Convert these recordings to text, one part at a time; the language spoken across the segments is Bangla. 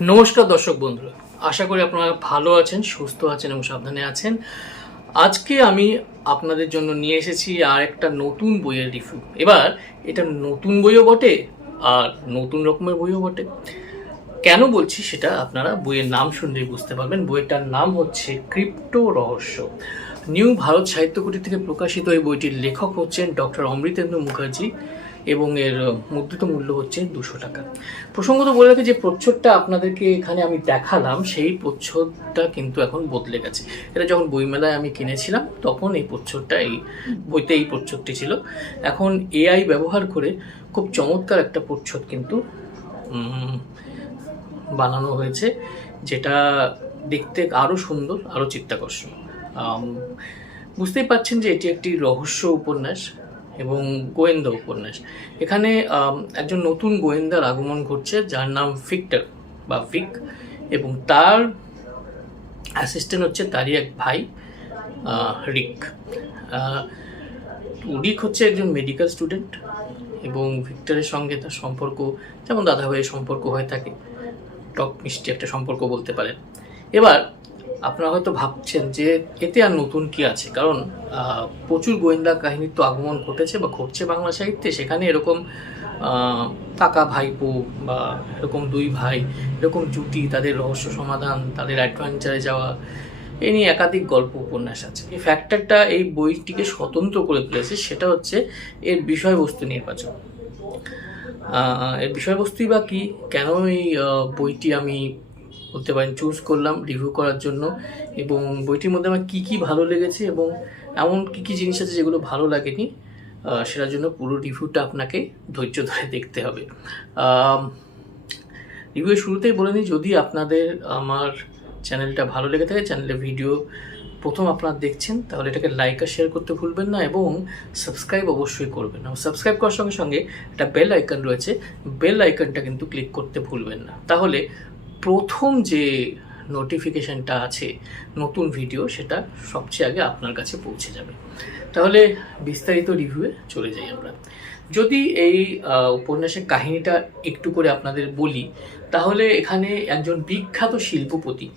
নমস্কার দর্শক বন্ধুরা, আশা করি আপনারা ভালো আছেন, সুস্থ আছেন এবং সাবধানে আছেন। আজকে আমি আপনাদের জন্য নিয়ে এসেছি আর একটা নতুন বইয়ের রিভিউ। এবার এটা নতুন বইও বটে আর নতুন রকমের বইও বটে। কেন বলছি সেটা আপনারা বইয়ের নাম শুনলেই বুঝতে পারবেন। বইটার নাম হচ্ছে ক্রিপ্টো রহস্য। নিউ ভারত সাহিত্য কুটির থেকে প্রকাশিত এই বইটির লেখক হচ্ছেন ডক্টর অমৃতেন্দু মুখার্জি এবং এর মুদ্রিত মূল্য হচ্ছে 200 টাকা। প্রসঙ্গত বলে রাখি যে প্রচ্ছদটা আপনাদেরকে এখানে আমি দেখালাম, সেই প্রচ্ছদটা কিন্তু এখন বদলে গেছে। এটা যখন বইমেলায় আমি কিনেছিলাম তখন এই প্রচ্ছদটা, এই বইতে এই প্রচ্ছদটি ছিল। এখন এআই ব্যবহার করে খুব চমৎকার একটা প্রচ্ছদ কিন্তু বানানো হয়েছে, যেটা দেখতে আরও সুন্দর, আরও চিত্তাকর্ষক। বুঝতেই পারছেন যে এটি একটি রহস্য উপন্যাস এবং গোয়েন্দা উপন্যাস। এখানে একজন নতুন গোয়েন্দার আগমন ঘটছে যার নাম ভিক্টর বা ভিক, এবং তার অ্যাসিস্ট্যান্ট হচ্ছে তারই এক ভাই রিক। রিক হচ্ছে একজন মেডিকেল স্টুডেন্ট এবং ভিক্টরের সঙ্গে তার সম্পর্ক যেমন দাদা ভাইয়ের সম্পর্ক হয়ে থাকে, টক মিষ্টি একটা সম্পর্ক বলতে পারেন। এবার আপনারা হয়তো ভাবছেন যে এতে আর নতুন কি আছে, কারণ প্রচুর গোয়েন্দা কাহিনীর তো আগমন ঘটেছে বা ঘটছে বাংলা সাহিত্যে। সেখানে এরকম কাকা ভাইপো বা এরকম দুই ভাই, এরকম জুটি, তাদের রহস্য সমাধান, তাদের অ্যাডভেঞ্চারে যাওয়া, এই নিয়ে একাধিক গল্প উপন্যাস আছে। এই ফ্যাক্টরটা এই বইটিকে স্বতন্ত্র করে তুলেছে, সেটা হচ্ছে এর বিষয়বস্তু নির্বাচন। এর বিষয়বস্তুই বা কী, কেন এই বইটি আমি বলতে পারেন চুজ করলাম রিভিউ করার জন্য, এবং বইটির মধ্যে আমার কী কী ভালো লেগেছে এবং এমন কী কী জিনিস আছে যেগুলো ভালো লাগেনি, সেটার জন্য পুরো রিভিউটা আপনাকে ধৈর্য ধরে দেখতে হবে। রিভিউয়ের শুরুতেই বলে নিই, যদি আপনাদের আমার চ্যানেলটা ভালো লেগে থাকে, চ্যানেলের ভিডিও প্রথম আপনারা দেখছেন, তাহলে এটাকে লাইক আর শেয়ার করতে ভুলবেন না এবং সাবস্ক্রাইব অবশ্যই করবেন। এবং সাবস্ক্রাইব করার সঙ্গে সঙ্গে একটা বেল আইকন রয়েছে, বেল আইকনটা কিন্তু ক্লিক করতে ভুলবেন না। তাহলে প্রথম যে নোটিফিকেশানটা আছে নতুন ভিডিও, সেটা সবচেয়ে আগে আপনার কাছে পৌঁছে যাবে। তাহলে বিস্তারিত রিভিউয়ে চলে যাই আমরা। যদি এই উপন্যাসের কাহিনীটা একটু করে আপনাদের বলি, তাহলে এখানে একজন বিখ্যাত শিল্পপতি,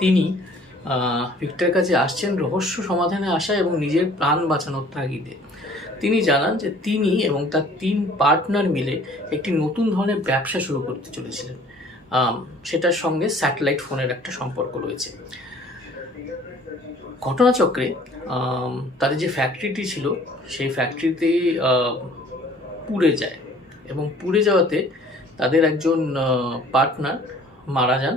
তিনি ভিক্টরের কাছে আসছেন রহস্য সমাধানে আসা এবং নিজের প্রাণ বাঁচানোর তাগিদে। তিনি জানান যে তিনি এবং তার 3 পার্টনার মিলে একটি নতুন ধরনের ব্যবসা শুরু করতে চলেছিলেন। সেটার সঙ্গে স্যাটেলাইট ফোনের একটা সম্পর্ক রয়েছে। ঘটনাচক্রে তাদের যে ফ্যাক্টরিটি ছিল, সেই ফ্যাক্টরিতে পুড়ে যায় এবং পুড়ে যাওয়াতে তাদের একজন পার্টনার মারা যান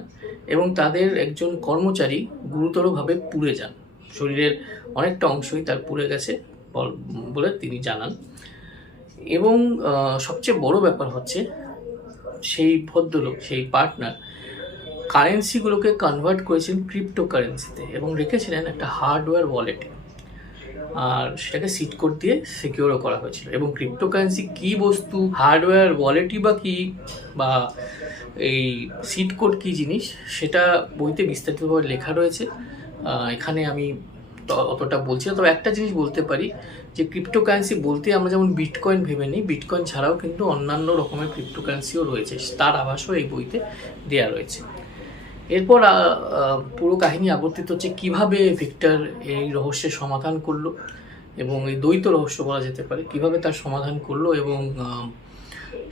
এবং তাদের একজন কর্মচারী গুরুতরভাবে পুড়ে যান। শরীরের অনেকটা অংশই তার পুড়ে গেছে বলে তিনি জানান। এবং সবচেয়ে বড় ব্যাপার হচ্ছে, সেই ভদ্রলোক, সেই পার্টনার কারেন্সিগুলোকে কনভার্ট করেছেন ক্রিপ্টো কারেন্সিতে এবং রেখেছিলেন একটা হার্ডওয়্যার ওয়ালেটে, আর সেটাকে সিট কোড দিয়ে সিকিউরও করা হয়েছিল। এবং ক্রিপ্টো কারেন্সি কী বস্তু, হার্ডওয়্যার ওয়ালেটই বা কী, বা এই সিট কোড কী জিনিস, সেটা বইতে বিস্তারিতভাবে লেখা রয়েছে। এখানে আমি অতটা বলছি না, তবে একটা জিনিস বলতে পারি যে ক্রিপ্টো কারেন্সি বলতে আমরা যেমন বিটকয়েন ভেবে নিই, বিটকয়েন ছাড়াও কিন্তু অন্যান্য রকমের ক্রিপ্টো কারেন্সিও রয়েছে, তার আভাসও এই বইতে দেওয়া রয়েছে। এরপর পুরো কাহিনী আবর্তিত হচ্ছে কীভাবে ভিক্টর এই রহস্যের সমাধান করলো, এবং এই দ্বৈত রহস্য বলা যেতে পারে, কীভাবে তার সমাধান করলো এবং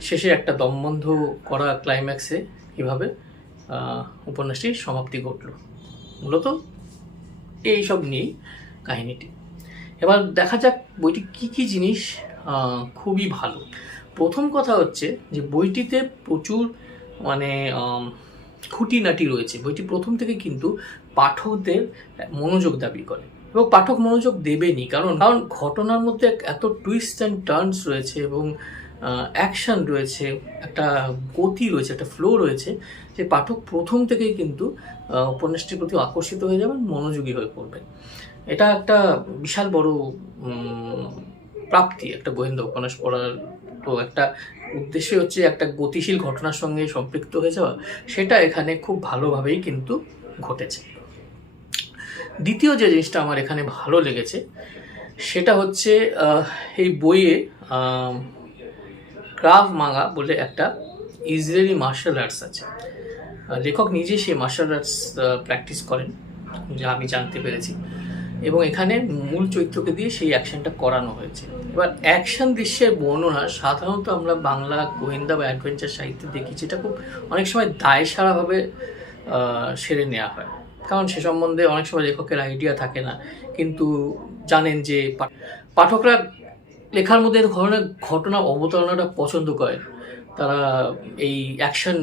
শেষে একটা দমবন্ধ করা ক্লাইম্যাক্সে কীভাবে উপন্যাসটির সমাপ্তি ঘটলো। মূলত এই সব নিয়েই কাহিনীটি। এবার দেখা যাক বইটি কী কী জিনিস খুবই ভালো। প্রথম কথা হচ্ছে যে বইটিতে প্রচুর খুঁটিনাটি রয়েছে। বইটি প্রথম থেকে কিন্তু পাঠকদের মনোযোগ দাবি করে এবং পাঠক মনোযোগ দেবেনি, কারণ ঘটনার মধ্যে এত টুইস্ট অ্যান্ড টার্নস রয়েছে এবং অ্যাকশান রয়েছে, একটা গতি রয়েছে, একটা ফ্লো রয়েছে, যে পাঠক প্রথম থেকেই কিন্তু উপন্যাসটির প্রতি আকর্ষিত হয়ে যাবেন, মনোযোগী হয়ে পড়বেন। এটা একটা বিশাল বড় প্রাপ্তি একটা গোয়েন্দা উপন্যাস পড়ার। তো একটা উদ্দেশ্য হচ্ছে একটা গতিশীল ঘটনার সঙ্গে সম্পৃক্ত হয়ে যাওয়া, সেটা এখানে খুব ভালোভাবেই কিন্তু ঘটেছে। দ্বিতীয় যে জিনিসটা আমার এখানে ভালো লেগেছে, সেটা হচ্ছে এই বইয়ে ক্রাভ মাগা বলে একটা ইসরায়েলি মার্শাল আর্টস আছে। লেখক নিজে সেই মার্শাল আর্টস প্র্যাকটিস করেন, যা আমি জানতে পেরেছি, এবং এখানে মূল চরিত্রকে দিয়ে সেই অ্যাকশনটা করানো হয়েছে। এবার অ্যাকশন দৃশ্যের বর্ণনা সাধারণত আমরা বাংলা গোয়েন্দা বা অ্যাডভেঞ্চার সাহিত্যে দেখি, যেটা খুব অনেক সময় দায়সারাভাবে সেরে নেওয়া হয়, কারণ সে সম্বন্ধে অনেক সময় লেখকের আইডিয়া থাকে না, কিন্তু জানেন যে পাঠকরা লেখার মধ্যে ধরনের ঘটনা অবতারণাটা পছন্দ করে। তারা এই অ্যাকশন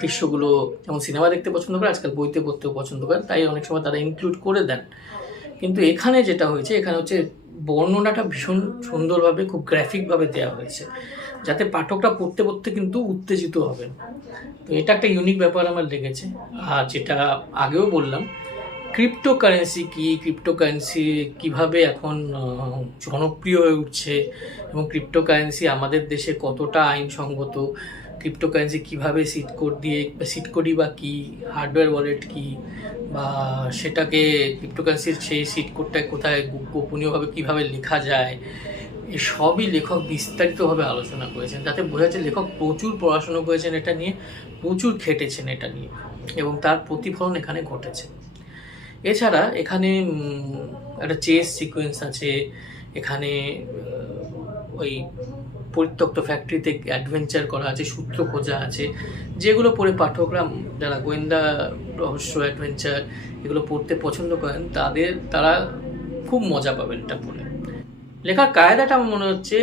দৃশ্যগুলো যেমন সিনেমা দেখতে পছন্দ করে, আজকাল বইতে পড়তেও পছন্দ করে, তাই অনেক সময় তারা ইনক্লুড করে দেন। কিন্তু এখানে যেটা হয়েছে, এখানে হচ্ছে বর্ণনাটা ভীষণ সুন্দরভাবে, খুব গ্রাফিকভাবে দেওয়া হয়েছে, যাতে পাঠকরা পড়তে পড়তে কিন্তু উত্তেজিত হবেন। তো এটা একটা ইউনিক ব্যাপার আমার লেগেছে। আর যেটা আগেও বললাম, ক্রিপ্টোকারেন্সি কি, ক্রিপ্টোকারেন্সি কিভাবে এখন জনপ্রিয় হয়ে উঠছে, এবং ক্রিপ্টোকারেন্সি আমাদের দেশে কতটা আইনসঙ্গত, ক্রিপ্টোকারেন্সি কিভাবে সিড কোড দিয়ে, সিড কোডই বা কী, হার্ডওয়্যার ওয়ালেট কী, বা সেটাকে ক্রিপ্টোকারেন্সির সেই সিড কোডটা কোথায় গোপনীয়ভাবে কীভাবে লেখা যায়, এই সবই লেখক বিস্তারিতভাবে আলোচনা করেছেন, যাতে বোঝা যাচ্ছে লেখক প্রচুর পড়াশোনা করেছেন এটা নিয়ে, প্রচুর খেটেছেন এটা নিয়ে, এবং তার প্রতিফলন এখানে ঘটেছে। এছাড়া এখানে একটা চেস সিকোয়েন্স আছে, এখানে ওই পরিত্যক্ত ফ্যাক্টরিতে অ্যাডভেঞ্চার করা আছে, সূত্র খোঁজা আছে, যেগুলো পড়ে পাঠকরা যারা গোয়েন্দা রহস্য অ্যাডভেঞ্চার এগুলো পড়তে পছন্দ করেন, তারা খুব মজা পাবেন এটা পড়ে। লেখার কায়দাটা আমার মনে হচ্ছে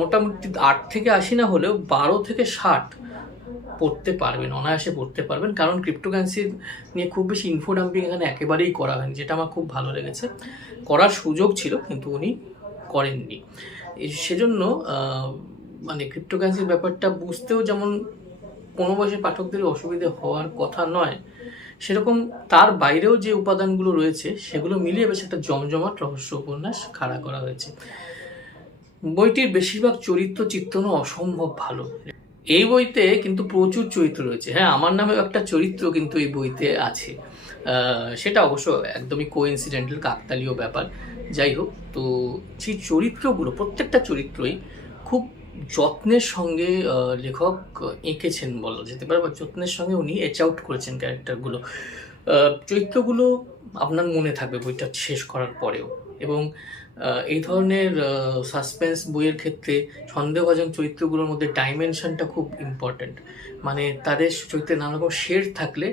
মোটামুটি 8 থেকে 80 না হলেও 12 থেকে 60 পড়তে পারবেন, অনায়াসে পড়তে পারবেন, কারণ ক্রিপ্টোকারেন্সি নিয়ে খুব বেশি ইনফো ডাম্পিং এখানে একেবারেই করা হয়নি, যেটা আমার খুব ভালো লেগেছে। করার সুযোগ ছিল কিন্তু উনি করেননি। সেজন্য মানে ক্রিপ্টোকারেন্সির ব্যাপারটা বুঝতেও যেমন কোনো বয়সে পাঠকদের অসুবিধে হওয়ার কথা নয়, সেরকম তার বাইরেও যে উপাদানগুলো রয়েছে সেগুলো মিলিয়ে বেশ একটা জমজমাট রহস্য উপন্যাস খাড়া করা হয়েছে। বইটির বেশিরভাগ চরিত্র চিত্রণ অসম্ভব ভালো। এই বইতে কিন্তু প্রচুর চরিত্র রয়েছে। হ্যাঁ, আমার নামেও একটা চরিত্র কিন্তু এই বইতে আছে, সেটা অবশ্য একদমই কোইন্সিডেন্টাল, কাকতালীয় ব্যাপার। যাই হোক, তো সেই চরিত্রগুলো, প্রত্যেকটা চরিত্রই খুব যত্নের সঙ্গে লেখক এঁকেছেন বলা যেতে পারে, বা যত্নের সঙ্গে উনি এচ আউট করেছেন ক্যারেক্টারগুলো। চরিত্রগুলো আপনার মনে থাকবে বইটা শেষ করার পরেও। এবং এই ধরনের সাসপেন্স বইয়ের ক্ষেত্রে সন্দেহভাজন চরিত্রগুলোর মধ্যে ডাইমেনশনটা খুব ইম্পর্ট্যান্ট, মানে তাদের চরিত্রে নানা রকম শেড থাকলে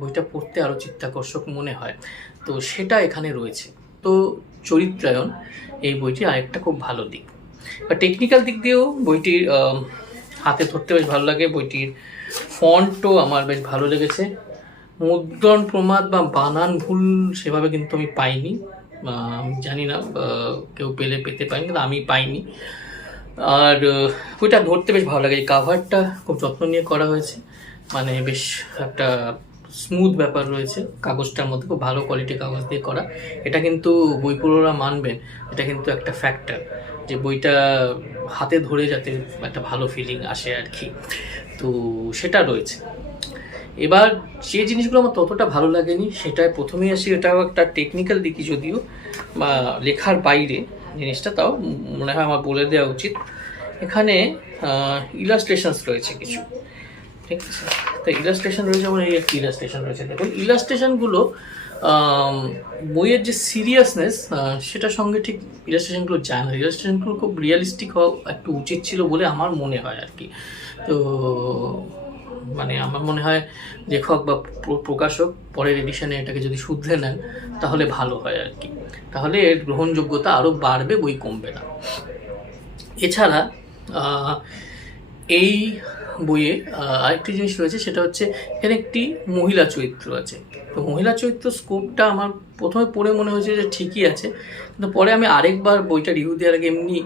বইটা পড়তে আরও চিত্তাকর্ষক মনে হয়। তো সেটা এখানে রয়েছে। তো চরিত্রায়ন এই বইটির আরেকটা খুব ভালো দিক, বা টেকনিক্যাল দিক দিয়েও বইটির হাতে ধরতে বেশ ভালো লাগে। বইটির ফন্টও আমার বেশ ভালো লেগেছে। মুদ্রণ প্রমাদ বা বানান ভুল সেভাবে কিন্তু আমি পাইনি, আমি জানি না কেউ পেতে পারেন, কিন্তু আমি পাইনি। আর বইটা ধরতে বেশ ভালো লাগে। এই কাভারটা খুব যত্ন নিয়ে করা হয়েছে, মানে বেশ একটা স্মুথ ব্যাপার রয়েছে, কাগজটার মধ্যে খুব ভালো কোয়ালিটি কাগজ দিয়ে করা। এটা কিন্তু বইপুরোরা মানবেন, এটা কিন্তু একটা ফ্যাক্টর, যে বইটা হাতে ধরে যাতে একটা ভালো ফিলিং আসে আর কি। তো সেটা রয়েছে। এবার যে জিনিসগুলো আমার ততটা ভালো লাগেনি, সেটায় প্রথমেই আসি, এটাও একটা টেকনিক্যাল দিকই যদিও, বা লেখার বাইরে জিনিসটা, তাও মনে হয় আমার বলে দেওয়া উচিত। এখানে ইলাস্ট্রেশনস রয়েছে কিছু, ঠিক আছে? তো ইলাস্ট্রেশন রয়েছে, যেমন এই একটি ইলাস্ট্রেশন রয়েছে। দেখুন, ইলাস্ট্রেশনগুলো বইয়ের যে সিরিয়াসনেস সেটার সঙ্গে ঠিক ইলাস্ট্রেশনগুলো যায় না। ইলাস্ট্রেশনগুলো খুব রিয়েলিস্টিক হওয়া একটু উচিত ছিল বলে আমার মনে হয় আর কি। তো মানে আমার মনে হয় লেখক বা প্রকাশক পরের এডিশনে এটাকে যদি শুধরে নেন তাহলে ভালো হয় আর কি, তাহলে এর গ্রহণযোগ্যতা আরও বাড়বে, বই কমবে না। এছাড়া এই বইয়ে আরেকটি জিনিস রয়েছে, সেটা হচ্ছে এখানে একটি মহিলা চরিত্র আছে। তো মহিলা চরিত্র স্কোপটা আমার প্রথমে পড়ে মনে হয়েছে যে ঠিকই আছে, কিন্তু পরে আমি আরেকবার বইটা রিভিউ দেওয়ার আগে এমনি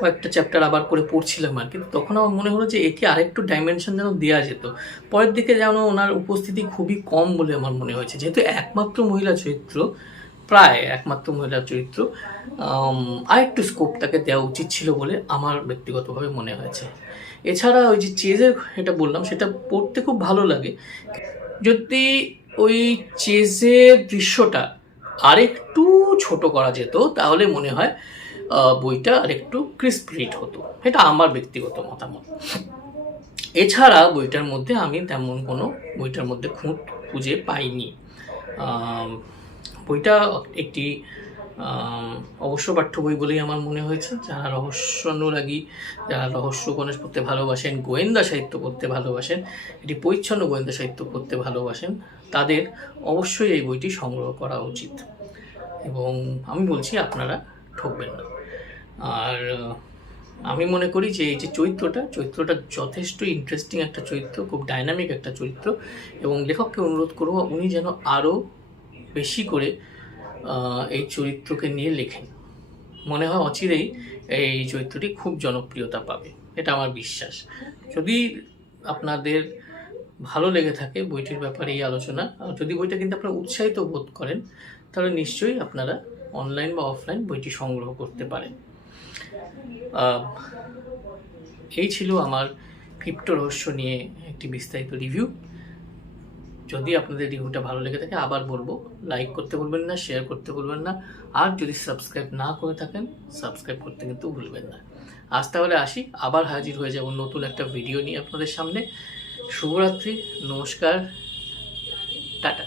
কয়েকটা চ্যাপ্টার আবার করে পড়ছিলাম আর কি, তখন আমার মনে হলো যে একে আরেকটু ডাইমেনশন যেন দেওয়া যেত। পরের দিকে যেন ওনার উপস্থিতি খুবই কম বলে আমার মনে হয়েছে, যেহেতু একমাত্র মহিলা চরিত্র, প্রায় একমাত্র মহিলা চরিত্র, আরেকটু স্কোপ তাকে দেওয়া উচিত ছিল বলে আমার ব্যক্তিগতভাবে মনে হয়েছে। এছাড়া ওই যে চেজের এটা বললাম, সেটা পড়তে খুব ভালো লাগে। যদি ওই চেজের দৃশ্যটা আরেকটু ছোট করা যেত তাহলে মনে হয় বইটা আরেকটু ক্রিস্প রিড হতো, এটা আমার ব্যক্তিগত মতামত। এছাড়া বইটার মধ্যে আমি তেমন কোনো বইটার মধ্যে খুঁত খুঁজে পাইনি। বইটা একটি অবশ্য পাঠ্য বই বলেই আমার মনে হয়েছে। যারা রহস্যানুরাগী, যারা রহস্য উপন্যাস পড়তে ভালোবাসেন, গোয়েন্দা সাহিত্য পড়তে ভালোবাসেন, এটি পরিচ্ছন্ন গোয়েন্দা সাহিত্য পড়তে ভালোবাসেন, তাদের অবশ্যই এই বইটি সংগ্রহ করা উচিত। এবং আমি বলছি আপনারা ঠকবেন না। আর আমি মনে করি যে এই যে চরিত্রটা যথেষ্ট ইন্টারেস্টিং একটা চরিত্র, খুব ডাইনামিক একটা চরিত্র, এবং লেখককে অনুরোধ করব উনি যেন আরও বেশি করে এই চরিত্রকে নিয়ে লেখেন। মনে হয় অচিরেই এই চরিত্রটি খুব জনপ্রিয়তা পাবে, এটা আমার বিশ্বাস। যদি আপনাদের ভালো লেগে থাকে বইটির ব্যাপারে এই আলোচনা, যদি বইটা কিন্তু আপনারা উৎসাহিত বোধ করেন, তাহলে নিশ্চয়ই আপনারা অনলাইন বা অফলাইন বইটি সংগ্রহ করতে পারেন। এই ছিল আমার ক্রিপ্টো রহস্য নিয়ে একটি বিস্তারিত রিভিউ। যদি আপনাদের রিভিউটা ভালো লেগে থাকে, আবার বলবো, লাইক করতে ভুলবেন না, শেয়ার করতে ভুলবেন না, আর যদি সাবস্ক্রাইব না করে থাকেন, সাবস্ক্রাইব করতে কিন্তু ভুলবেন না। আজ তাহলে আসি, আবার হাজির হয়ে যাব নতুন একটা ভিডিও নিয়ে আপনাদের সামনে। শুভরাত্রি, নমস্কার, টাটা।